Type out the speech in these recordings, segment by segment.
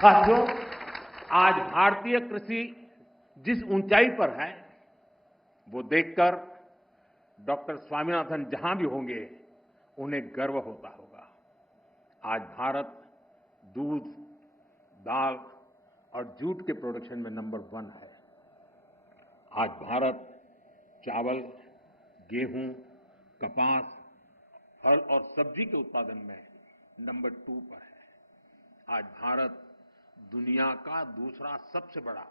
साथियों, आज भारतीय कृषि जिस ऊंचाई पर है, वो देखकर डॉक्टर स्वामीनाथन जहां भी होंगे, उन्हें गर्व होता होगा। आज भारत दूध, दाल और जूट के प्रोडक्शन में नंबर 1 है। आज भारत चावल, गेहूं, कपास, फल और सब्जी के उत्पादन में नंबर 2 पर है। आज भारत दुनिया का दूसरा सबसे बड़ा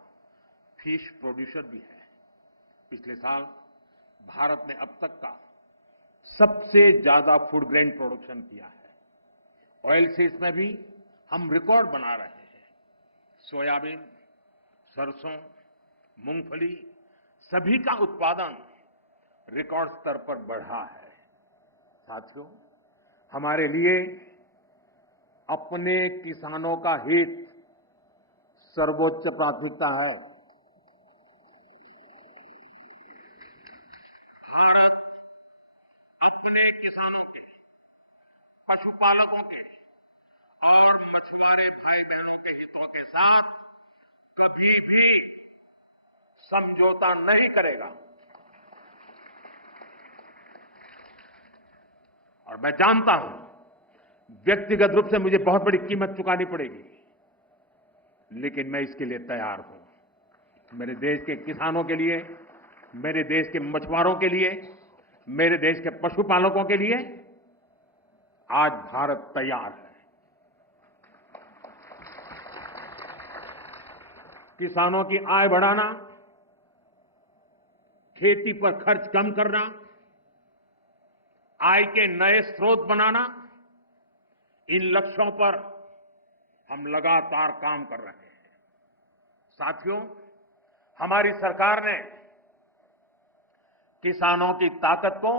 फिश प्रोड्यूसर भी है। पिछले साल भारत ने अब तक का सबसे ज्यादा फूड ग्रेन प्रोडक्शन किया है। ऑयल सीड्स में भी हम रिकॉर्ड बना रहे हैं। सोयाबीन, सरसों, मूंगफली सभी का उत्पादन रिकॉर्ड स्तर पर बढ़ा है। साथियों, हमारे लिए अपने किसानों का हित सर्वोच्च प्राथमिकता है। भारत अपने किसानों के, पशुपालकों के और मछुआरे भाई बहनों के हितों के साथ कभी भी समझौता नहीं करेगा। और मैं जानता हूं, व्यक्तिगत रूप से मुझे बहुत बड़ी कीमत चुकानी पड़ेगी, लेकिन मैं इसके लिए तैयार हूं। मेरे देश के किसानों के लिए, मेरे देश के मछुआरों के लिए, मेरे देश के पशुपालकों के लिए आज भारत तैयार है। किसानों की आय बढ़ाना, खेती पर खर्च कम करना, आय के नए स्रोत बनाना, इन लक्ष्यों पर हम लगातार काम कर रहे हैं। साथियों, हमारी सरकार ने किसानों की ताकत को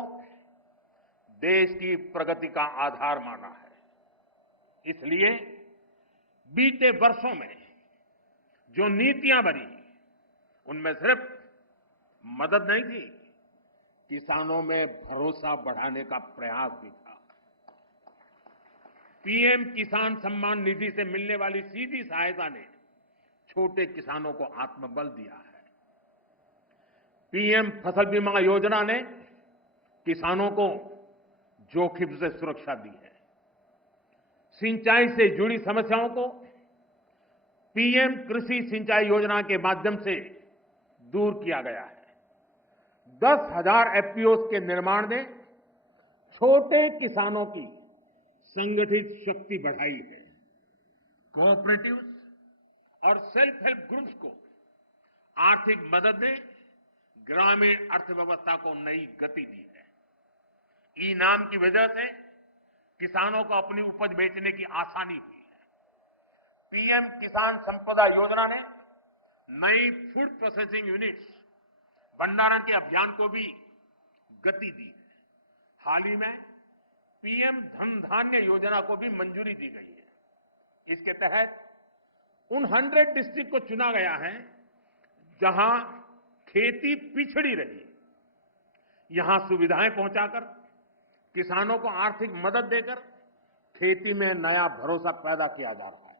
देश की प्रगति का आधार माना है। इसलिए बीते वर्षों में जो नीतियां बनी, उनमें सिर्फ मदद नहीं थी, किसानों में भरोसा बढ़ाने का प्रयास भी था। पीएम किसान सम्मान निधि से मिलने वाली सीधी सहायता ने छोटे किसानों को आत्मबल दिया है। पीएम फसल बीमा योजना ने किसानों को जोखिम से सुरक्षा दी है। सिंचाई से जुड़ी समस्याओं को पीएम कृषि सिंचाई योजना के माध्यम से दूर किया गया है। 10,000 एफपीओस के निर्माण ने छोटे किसानों की संगठित शक्ति बढ़ाई है। कोऑपरेटिव्स और सेल्फ हेल्प ग्रुप्स को आर्थिक मदद ने ग्रामीण अर्थव्यवस्था को नई गति दी है। ई नाम की वजह से किसानों को अपनी उपज बेचने की आसानी हुई है। पीएम किसान संपदा योजना ने नई फूड प्रोसेसिंग यूनिट्स, भंडारण के अभियान को भी गति दी है। हाल ही में पीएम धन धान्य योजना को भी मंजूरी दी गई है। इसके तहत उन 100 डिस्ट्रिक्ट को चुना गया है जहां खेती पिछड़ी रही। यहां सुविधाएं पहुंचाकर, किसानों को आर्थिक मदद देकर खेती में नया भरोसा पैदा किया जा रहा है।